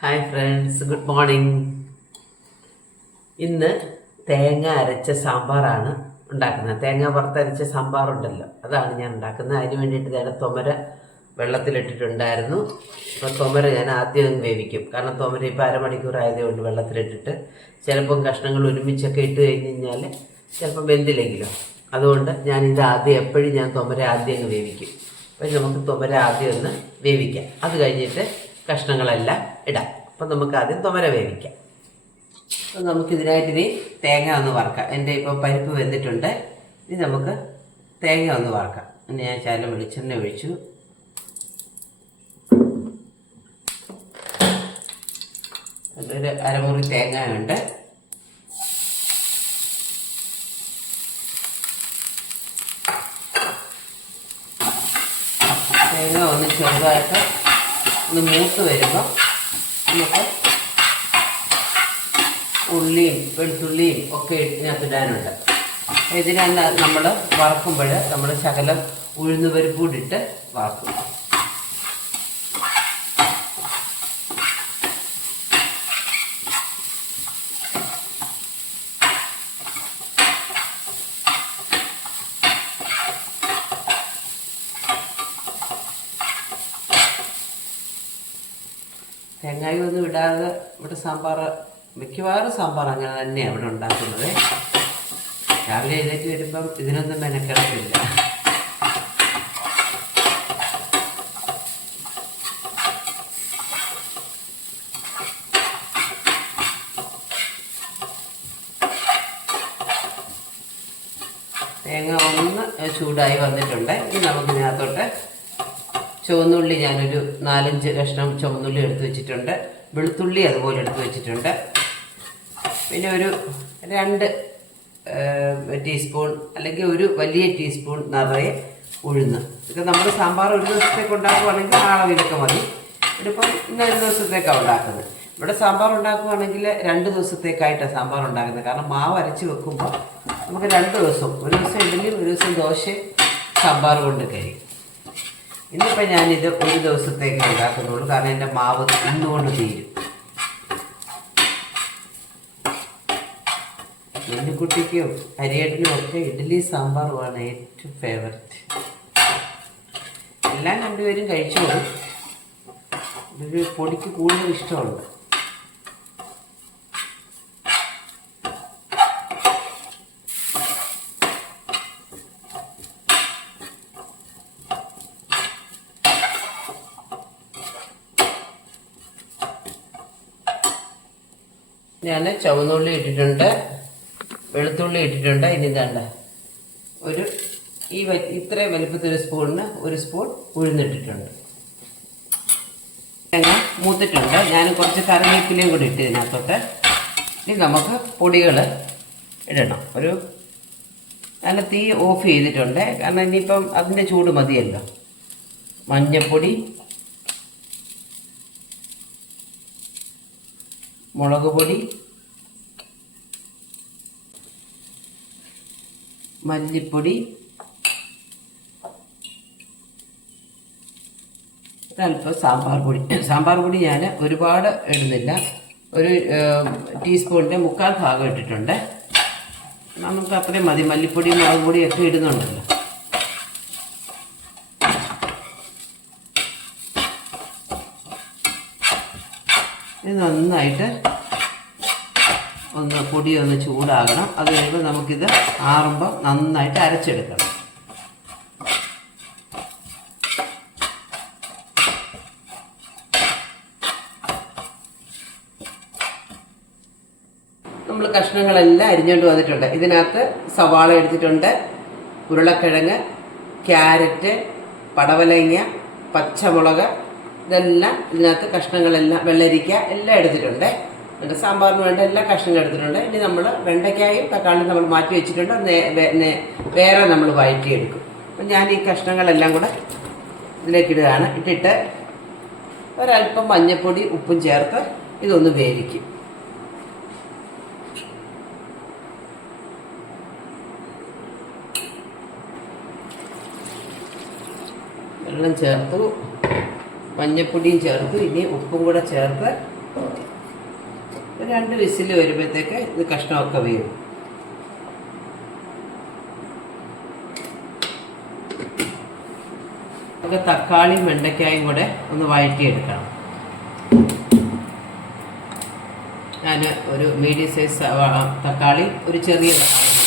Hi friends good morning ഇന്ന് തേങ്ങ അരച്ച സാമ്പാറാണ് ഉണ്ടാക്കുന്നത്. തേങ്ങ വറുത്തരച്ച സാമ്പാറുണ്ടല്ലോ. അതാണ് ഞാൻ ഉണ്ടാക്കുന്നത്. അതിന് വേണ്ടിയിട്ട് ഞാൻ തുമര വെള്ളത്തിലിട്ടിട്ടുണ്ടായിരുന്നു. അപ്പോൾ തുമര ഞാൻ ആദ്യം വേവിക്കും. കാരണം തുമര ഇപ്പോൾ അരമണിക്കൂർ ആയതുകൊണ്ട് വെള്ളത്തിലിട്ടിട്ട് ചിലപ്പം കഷ്ണങ്ങൾ ഒരുമിച്ചൊക്കെ ഇട്ട് കഴിഞ്ഞ് കഴിഞ്ഞാൽ ചിലപ്പം വെന്തില്ലെങ്കിലോ. അതുകൊണ്ട് ഞാൻ ഇത് ആദ്യം എപ്പോഴും ഞാൻ തുമര ആദ്യം വേവിക്കും. അപ്പം നമുക്ക് തുമര ആദ്യം ഒന്ന് വേവിക്കാം. അത് കഴിഞ്ഞിട്ട് കഷ്ണങ്ങളെല്ലാം ഇടാം. അപ്പം നമുക്ക് ആദ്യം തുമര വേവിക്കാം. അപ്പം നമുക്ക് ഇതിനായിട്ട് ഇനി തേങ്ങ ഒന്ന് വറക്കാം. എന്റെ ഇപ്പോൾ പരിപ്പ് വെന്തിട്ടുണ്ട്. ഇനി നമുക്ക് തേങ്ങ ഒന്ന് വറക്കാം. ഇനി ഞാൻ ശാലം വെളിച്ചെണ്ണ ഒഴിച്ചു. ഒരു അരമുറി തേങ്ങയുണ്ട് തേങ്ങ ഒന്ന് ചെറുതായിട്ട് ഒന്ന് മൂത്ത് വരുമ്പോൾ നമുക്ക് ഉള്ളിയും വെളുത്തുള്ളിയും ഒക്കെ ഇതിനകത്ത് ഇടാനുണ്ട്. ഇതിനെല്ലാം നമ്മൾ വറക്കുമ്പോൾ നമ്മൾ ശകലം ഉഴുന്ന് പരിപ്പ് കൂടി ഇട്ട് വറക്കും. തേങ്ങായി ഒന്നും ഇടാതെ ഇവിടെ സാമ്പാർ മിക്കവാറും സാമ്പാർ അങ്ങനെ തന്നെയാണ് ഇവിടെ ഉണ്ടാക്കുന്നത്. രാവിലെ എഴുന്നേറ്റ് വരുമ്പം ഇതിനൊന്നും മെനക്കെടുത്തില്ല. തേങ്ങ ഒന്ന് ചൂടായി വന്നിട്ടുണ്ട്. ഇനി നമുക്ക് ഇതിനകത്തോട്ട് ചുവന്നുള്ളി ഞാനൊരു നാലഞ്ച് കഷ്ണം ചുവന്നുള്ളി എടുത്തു വെച്ചിട്ടുണ്ട്. വെളുത്തുള്ളി അതുപോലെ എടുത്തു വെച്ചിട്ടുണ്ട്. പിന്നെ ഒരു രണ്ട് ടീസ്പൂൺ അല്ലെങ്കിൽ ഒരു വലിയ ടീസ്പൂൺ നിറയെ ഉഴുന്ന്. ഇത് നമ്മൾ സാമ്പാർ ഒരു ദിവസത്തേക്ക് ഉണ്ടാക്കുവാണെങ്കിൽ നാളെ ഇതൊക്കെ മതി. ഇതിപ്പം ഇന്ന് ഒരു ദിവസത്തേക്കാണ് ഉണ്ടാക്കുന്നത്. ഇവിടെ സാമ്പാർ ഉണ്ടാക്കുവാണെങ്കിൽ രണ്ട് ദിവസത്തേക്കായിട്ടാണ് സാമ്പാർ ഉണ്ടാക്കുന്നത്. കാരണം മാവ് അരച്ച് വെക്കുമ്പോൾ നമുക്ക് രണ്ട് ദിവസം ഒരു ദിവസം ഇഡ്ഡലി ഒരു ദിവസം ദോശ സാമ്പാർ കൊണ്ട് കഴിയും. ഇന്നിപ്പോൾ ഞാനിത് ഒരു ദിവസത്തേക്ക് ഉണ്ടാക്കുന്നുള്ളൂ. കാരണം എന്റെ മാവ് ഇന്നുകൊണ്ട് തീരും. കുട്ടിക്കും അരിയേട്ടനും ഒക്കെ ഇഡ്ഡലി സാമ്പാറുമാണ് ഏറ്റവും ഫേവററ്റ് എല്ലാം രണ്ടുപേരും കഴിച്ചോളും. ഇതൊരു പൊടിക്ക് കൂടുതൽ ഇഷ്ടമുണ്ട്. ഞാൻ ചുവന്നുള്ളി ഇട്ടിട്ടുണ്ട് വെളുത്തുള്ളി ഇട്ടിട്ടുണ്ട്. ഇനി കണ്ട ഒരു ഈ ഇത്രയും വലുപ്പത്തിൽ സ്പൂണിന് ഒരു സ്പൂൺ ഉഴുന്നിട്ടിട്ടുണ്ട്. തേങ്ങ മൂത്തിട്ടുണ്ട്. ഞാൻ കുറച്ച് കറിവേപ്പിലയും കൂടി ഇട്ട് ഇതിനകത്തോട്ട്. ഇനി നമുക്ക് പൊടികൾ ഇടണം. ഒരു ഞാൻ തീ ഓഫ് ചെയ്തിട്ടുണ്ട്. കാരണം ഇനിയിപ്പം അതിന്റെ ചൂട് മതിയല്ലോ. മഞ്ഞൾപ്പൊടി മുളക് പൊടി മല്ലിപ്പൊടി ഒരല്പം സാമ്പാർ പൊടി. സാമ്പാർ പൊടി ഞാൻ ഒരുപാട് ഇടുന്നില്ല. ഒരു ടീസ്പൂണിന്റെ മുക്കാൽ ഭാഗം ഇട്ടിട്ടുണ്ട്. നമുക്ക് അത്രയും മതി. മല്ലിപ്പൊടി മുളക് പൊടിയൊക്കെ ഇടുന്നുണ്ടല്ലോ. ഇത് നന്നായിട്ട് ഒന്ന് പൊടി ഒന്ന് ചൂടാകണം. അത് കഴിയുമ്പോൾ നമുക്കിത് ആറുമ്പോൾ നന്നായിട്ട് അരച്ചെടുക്കണം. നമ്മൾ കഷ്ണങ്ങളെല്ലാം അരിഞ്ഞുകൊണ്ട് വന്നിട്ടുണ്ട്. ഇതിനകത്ത് സവാള എടുത്തിട്ടുണ്ട്. ഉരുളക്കിഴങ്ങ് ക്യാരറ്റ് പടവലങ്ങ പച്ചമുളക് ഇതെല്ലാം ഇതിനകത്ത് കഷ്ണങ്ങളെല്ലാം വെള്ളരിക്ക എല്ലാം എടുത്തിട്ടുണ്ട്. എന്നിട്ട് സാമ്പാറിന് വേണ്ട എല്ലാ കഷ്ണങ്ങളും എടുത്തിട്ടുണ്ട്. ഇനി നമ്മൾ വെണ്ടയ്ക്കായും തക്കാളിയും നമ്മൾ മാറ്റി വെച്ചിട്ടുണ്ട്. വേറെ നമ്മൾ വഴറ്റിയെടുക്കും. അപ്പം ഞാൻ ഈ കഷ്ണങ്ങളെല്ലാം കൂടെ ഇതിലേക്ക് ഇടുകയാണ്. ഇട്ടിട്ട് ഒരല്പം മഞ്ഞൾപ്പൊടി ഉപ്പും ചേർത്ത് ഇതൊന്ന് വേവിക്കും. വെള്ളം ചേർത്തു. മഞ്ഞപ്പൊടിയും ചേർത്തു. ഇനി ഉപ്പും കൂടെ ചേർത്ത് രണ്ട് വിസിൽ വരുമ്പോഴത്തേക്ക് ഇത് കഷ്ണമൊക്കെ വീഴും. നമുക്ക് തക്കാളിയും വെണ്ടയ്ക്കായും കൂടെ ഒന്ന് വഴറ്റിയെടുക്കണം. ഞാൻ ഒരു മീഡിയം സൈസ് തക്കാളി ഒരു ചെറിയ തക്കാളി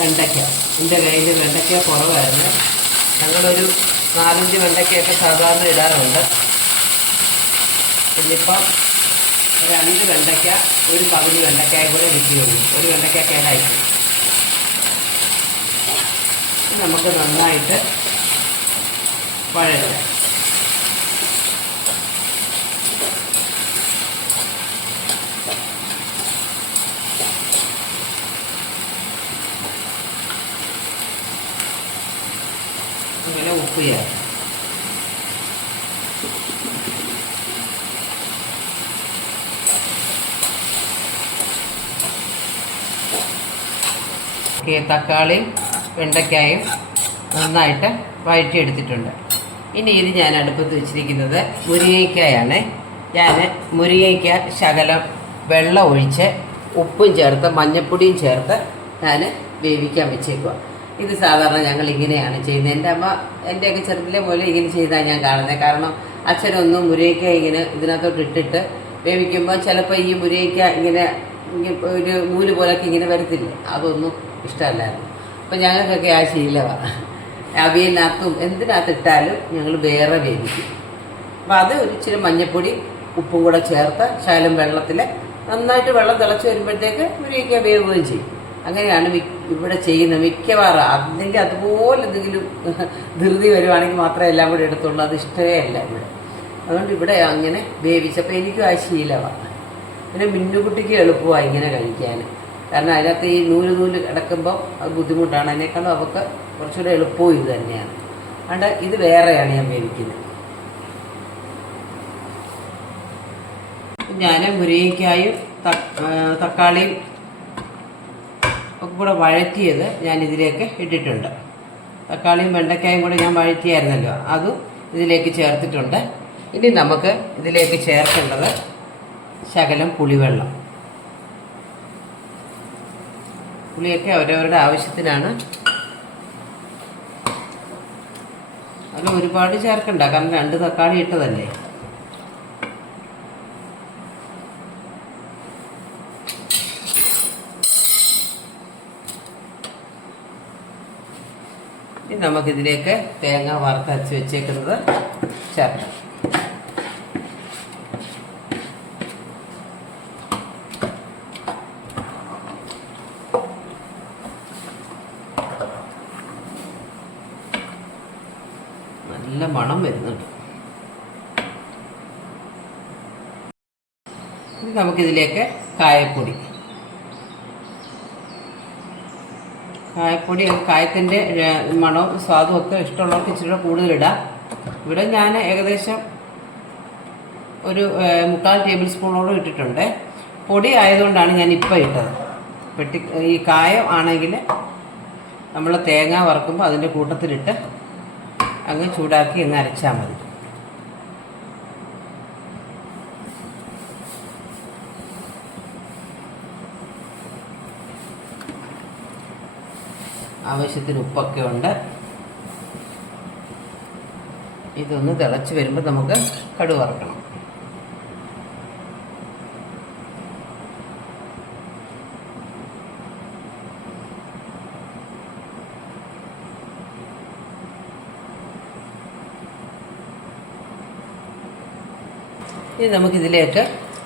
വെണ്ടയ്ക്ക. എന്റെ കയ്യിൽ വെണ്ടയ്ക്ക കുറവായിരുന്നു. ഞങ്ങളൊരു നാലഞ്ച് വെണ്ടയ്ക്കയൊക്കെ സാധാരണ ഇടാറുണ്ട്. ഇനിയിപ്പം ഒരു അഞ്ച് വെണ്ടയ്ക്ക ഒരു പകുതി വെണ്ടയ്ക്കായ കൂടെ വിൽക്കുകയുള്ളൂ ഒരു വെണ്ടയ്ക്ക കേടായിട്ട് നമുക്ക് നന്നായിട്ട് വഴറ്റാം അങ്ങനെ ഉപ്പ് ചേർക്കാം ഓക്കെ തക്കാളിയും വെണ്ടയ്ക്കായും നന്നായിട്ട് വഴറ്റിയെടുത്തിട്ടുണ്ട്. ഇനി ഇത് ഞാൻ അടുപ്പത്ത് വെച്ചിരിക്കുന്നത് മുരിങ്ങയ്ക്കായാണ്. ഞാൻ മുരിങ്ങയ്ക്ക ശകലം വെള്ളം ഒഴിച്ച് ഉപ്പും ചേർത്ത് മഞ്ഞപ്പൊടിയും ചേർത്ത് ഞാൻ വേവിക്കാൻ വെച്ചേക്കുക ഇത് സാധാരണ ഞങ്ങൾ ഇങ്ങനെയാണ് ചെയ്യുന്നത്. എന്റെ അമ്മ എന്റെയൊക്കെ ചെറുതിലെ പോലെ ഇങ്ങനെ ചെയ്താണ് ഞാൻ കാണുന്നത്. കാരണം അച്ഛനൊന്നും മുരയ്ക്ക ഇങ്ങനെ ഇതിനകത്തോട്ട് ഇട്ടിട്ട് വേവിക്കുമ്പോൾ ചിലപ്പോൾ ഈ മുരയ്ക്ക ഇങ്ങനെ ഒരു നൂൽ പോലൊക്കെ ഇങ്ങനെ വരത്തില്ലേ? അതൊന്നും ഇഷ്ടമല്ലായിരുന്നു. അപ്പം ഞങ്ങൾക്കൊക്കെ ആ ശീലമാണ് അവിയലിനകത്തും എന്തിനകത്ത് ഇട്ടാലും ഞങ്ങൾ വേറെ വേവിക്കും. അപ്പം അത് ഒരു ഇച്ചിരി മഞ്ഞപ്പൊടി ഉപ്പും കൂടെ ചേർത്ത് ശകലം വെള്ളത്തിൽ നന്നായിട്ട് വെള്ളം തിളച്ച് വരുമ്പോഴത്തേക്ക് മുരയ്ക്ക വേവുകയും ചെയ്യും. അങ്ങനെയാണ് ഇവിടെ ചെയ്യുന്നത് മിക്കവാറും. അല്ലെങ്കിൽ അതുപോലെ എന്തെങ്കിലും ധൃതി വരുവാണെങ്കിൽ മാത്രമേ എല്ലാം കൂടെ എടുത്തുള്ളൂ. അത് ഇഷ്ടമേ അല്ല ഇവിടെ. അതുകൊണ്ട് ഇവിടെ അങ്ങനെ വേവിച്ചപ്പോൾ എനിക്കും ആ ശീലമാണ്. പിന്നെ മിന്നുകുട്ടിക്ക് എളുപ്പമാണ് ഇങ്ങനെ കഴിക്കാൻ. കാരണം അതിനകത്ത് ഈ നൂൽ നൂൽ കിടക്കുമ്പോൾ അത് ബുദ്ധിമുട്ടാണ്. അതിനേക്കാളും അവർക്ക് കുറച്ചുകൂടെ എളുപ്പവും ഇത് തന്നെയാണ്. അതുകൊണ്ട് ഇത് വേറെയാണ് ഞാൻ വേവിക്കുന്നത്. ഞാൻ മുരിങ്ങയ്ക്കായും തക്കാളിയും ഒക്കെ കൂടെ വഴറ്റിയത് ഞാൻ ഇതിലേക്ക് ഇട്ടിട്ടുണ്ട്. തക്കാളിയും വെണ്ടയ്ക്കായും കൂടെ ഞാൻ വഴറ്റിയായിരുന്നല്ലോ. അതും ഇതിലേക്ക് ചേർത്തിട്ടുണ്ട്. ഇനി നമുക്ക് ഇതിലേക്ക് ചേർക്കേണ്ടത് ശകലം പുളിവെള്ളം. പുളിയൊക്കെ അവരവരുടെ ആവശ്യത്തിനാണ്. അതിൽ ഒരുപാട് ചേർക്കണ്ട. കാരണം രണ്ട് തക്കാളി ഇട്ടതല്ലേ? നമുക്കിതിലേക്ക് തേങ്ങ വറുത്തരച്ച് വെച്ചേക്കുന്നത് ചേർക്കാം. നല്ല മണം വരുന്നുണ്ട്. നമുക്കിതിലേക്ക് കായപ്പൊടി. കായപ്പൊടി കായത്തിന്റെ മണവും സ്വാദും ഒക്കെ ഇഷ്ടമുള്ളവർക്ക് ഇച്ചിരി കൂടെ കൂടുതലിടാം. ഇവിടെ ഞാൻ ഏകദേശം ഒരു മുക്കാൽ ടേബിൾ സ്പൂണോളം ഇട്ടിട്ടുണ്ട്. പൊടി ആയതുകൊണ്ടാണ് ഞാൻ ഇപ്പം ഇട്ടത്. പെട്ടി ഈ കായം ആണെങ്കിൽ നമ്മൾ തേങ്ങ വറക്കുമ്പോൾ അതിന്റെ കൂട്ടത്തിലിട്ട് അങ്ങ് ചൂടാക്കി അങ്ങ് അരച്ചാൽ മതി. ആവശ്യത്തിന് ഉപ്പൊക്കെ ഉണ്ട്. ഇതൊന്ന് തിളച്ച് വരുമ്പോൾ നമുക്ക് കടു വറക്കണം. ഇനി നമുക്കിതിലേക്ക്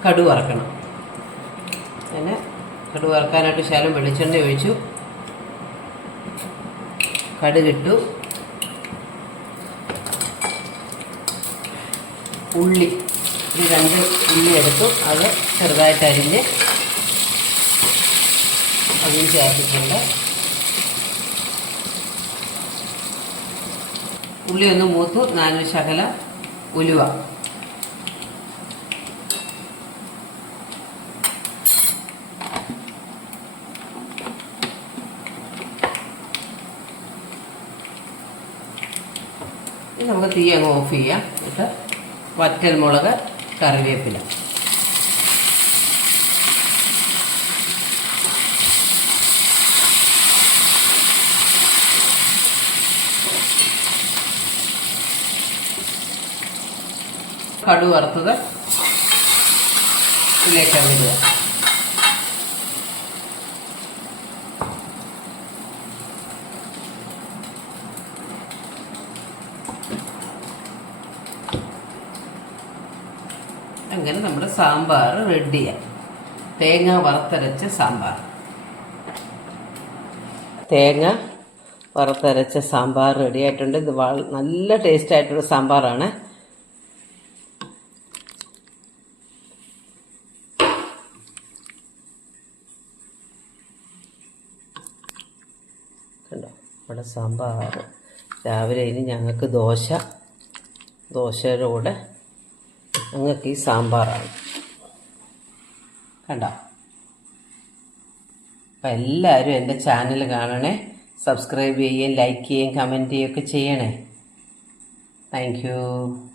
കടു വറക്കണം. കടുവറക്കാനായിട്ട് കടു വറക്കാനായിട്ട് ശകലം വെളിച്ചെണ്ണ ഒഴിച്ചു. കടുകിട്ടു. ഉള്ളി ഒരു രണ്ട് ഉള്ളി എടുത്തു. അത് ചെറുതായിട്ട് അരിഞ്ഞ് അതും ചേർത്തിട്ടുണ്ട്. ഉള്ളി ഒന്ന് മൂത്തു. നാല് ശകലം ഉലുവ. ഇനി നമുക്ക് തീ അങ്ങ് ഓഫ് ചെയ്യാം. എന്നിട്ട് വറ്റൽ മുളക് കറിവേപ്പില. കടു വറുത്തത് ഇതിലേക്ക് ഇടുക അങ്ങനെ നമ്മുടെ സാമ്പാർ റെഡിയാ. തേങ്ങ വറുത്തരച്ച സാമ്പാർ തേങ്ങ വറുത്തരച്ച സാമ്പാർ റെഡി ആയിട്ടുണ്ട്. ഇത് നല്ല ടേസ്റ്റ് ആയിട്ടുള്ള സാമ്പാറാണ്. ഇവിടെ സാമ്പാർ രാവിലെ ഇനി ഞങ്ങൾക്ക് ദോശ. ദോശയുടെ കൂടെ ഞങ്ങൾക്ക് ഈ സാമ്പാറാണ്. കണ്ടോ? അപ്പം എല്ലാവരും എന്റെ ചാനൽ കാണണേ. സബ്സ്ക്രൈബ് ചെയ്യുകയും ലൈക്ക് ചെയ്യുകയും കമന്റ് ചെയ്യുകയൊക്കെ ചെയ്യണേ. താങ്ക്